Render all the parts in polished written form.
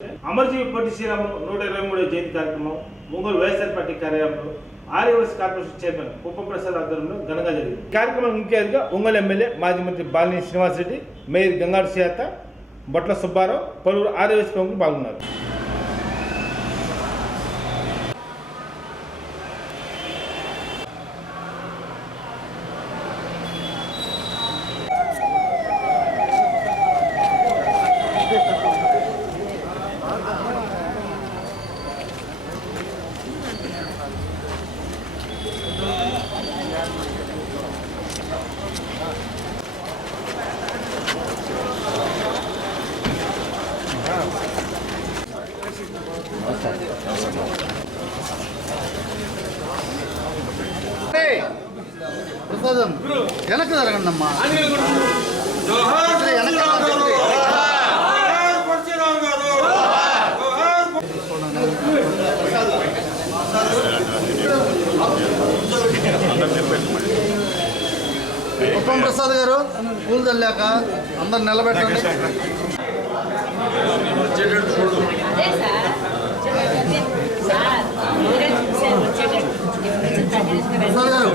అమర్జీవి పొట్టి శ్రీరాములు 123వ జయంతి కార్యక్రమం ఒంగోలు వైఎస్ఆర్ పార్టీ కార్యాలయంలో Aryavysya corporation chairman Kuppam Prasad ఆధ్వర్యంలో ఘనంగా జరిగింది. కార్యక్రమం ముఖ్య అతిథిగా ఒంగోలు ఎమ్మెల్యే మాజీ మంత్రి బాలినేని శ్రీనివాసరెడ్డి, మేయర్ గంగాడు సీత, బొట్ల సుబ్బారావు, పలువురు ఆర్యవైశ్య ప్రముఖులు పాల్గొన్నారు. ప్రసాదం వెనక్కి జరగండమ్మా. కుప్పం ప్రసాద్ గారు పూలు చల్లాక అందరు నిలబెట్టండి. ప్రసాద్ గారు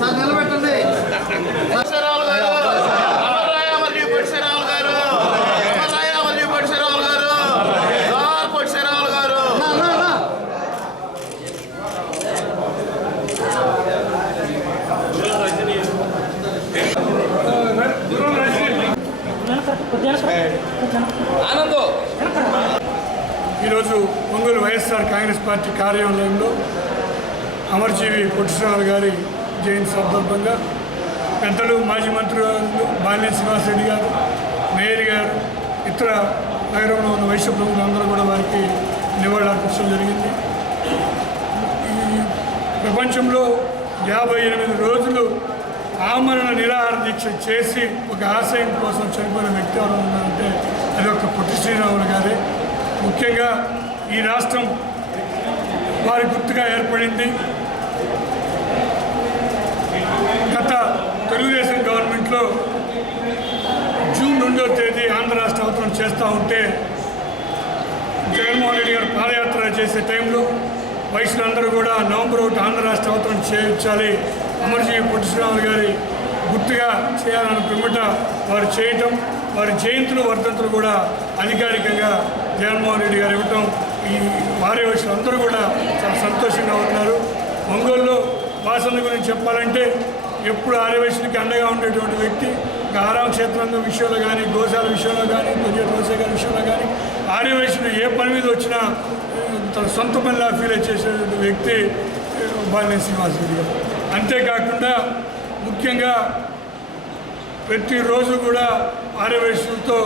సార్ నిలబెట్టండి. ఈరోజు ఒంగోలు వైఎస్ఆర్ కాంగ్రెస్ పార్టీ కార్యాలయంలో అమర్జీవి పొట్టి శ్రీరాములు గారి జయంతి సందర్భంగా పెద్దలు మాజీ మంత్రులు బాలినేని శ్రీనివాసరెడ్డి గారు, మేయర్ గారు, ఇతర నగరంలో ఉన్న వైశ్య ప్రముఖులు అందరూ కూడా వారికి నివాళులర్పించడం జరిగింది. ఈ ప్రపంచంలో 58 రోజులు ఆమరణ నిరాహార దీక్ష చేసి ఒక ఆశయం కోసం చనిపోయిన వ్యక్తి ఎవరు ఉన్నారంటే అది ఒక పొట్టి శ్రీరాములు గారే. ముఖ్యంగా ఈ రాష్ట్రం వారి గుర్తుగా ఏర్పడింది. గత తెలుగుదేశం గవర్నమెంట్లో జూన్ 2వ తేదీ ఆంధ్ర రాష్ట్ర అవతరణ చేస్తూ ఉంటే జగన్మోహన్ రెడ్డి గారు పాదయాత్ర చేసే టైంలో వయసులందరూ కూడా నవంబర్ 1 ఆంధ్ర రాష్ట్ర అవతరణ చేయించాలి, అమర్జీవి పొట్టి శ్రీరాములు గారి గుర్తుగా చేయాలన్న పిమ్మట వారు చేయటం, వారి జయంతులు వర్ధంతులు కూడా అధికారికంగా జగన్మోహన్ రెడ్డి గారు ఇవ్వటం ఈ ఆర్యవైశ్యులు అందరూ కూడా చాలా సంతోషంగా ఉన్నారు. ఒంగోలులో వాసన గురించి చెప్పాలంటే ఎప్పుడు ఆర్యవైశ్యులకి అండగా ఉండేటువంటి వ్యక్తి. ఆరామ క్షేత్రంలో విషయంలో కానీ, గోశాల విషయంలో కానీ, కొద్దిగా దోసే గారి విషయంలో కానీ ఆర్యవైశ్యులు ఏ పని మీద వచ్చినా తన సొంత పనిలా ఫీల్ చేసేటువంటి వ్యక్తి బాలినేని శ్రీనివాసరెడ్డి గారు. అంతేకాకుండా ముఖ్యంగా ప్రతిరోజు కూడా ఆర్యవైశ్యులతో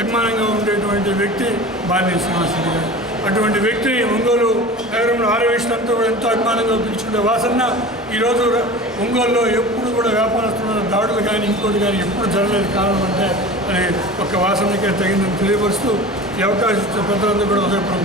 అభిమానంగా ఉండేటువంటి వ్యక్తి బాలినేని శ్రీనివాసరెడ్డి గారు. అటువంటి వ్యక్తి ఒంగోలు నగరంలో ఆర్యవైశ్యులంతా కూడా ఎంతో అభిమానంగా పిలుచుకునే వాసన ఈరోజు ఒంగోలులో ఎప్పుడు కూడా వ్యాపారస్తున్న దాడులు కానీ ఇంకోటి కానీ ఎప్పుడు జరగలేదు. కారణం అంటే అది ఒక వాసనకే తగిందని తెలియపరుస్తూ ఈ అవకాశం ఇచ్చే పెద్దలందరూ కూడా ఉదయపూర్వక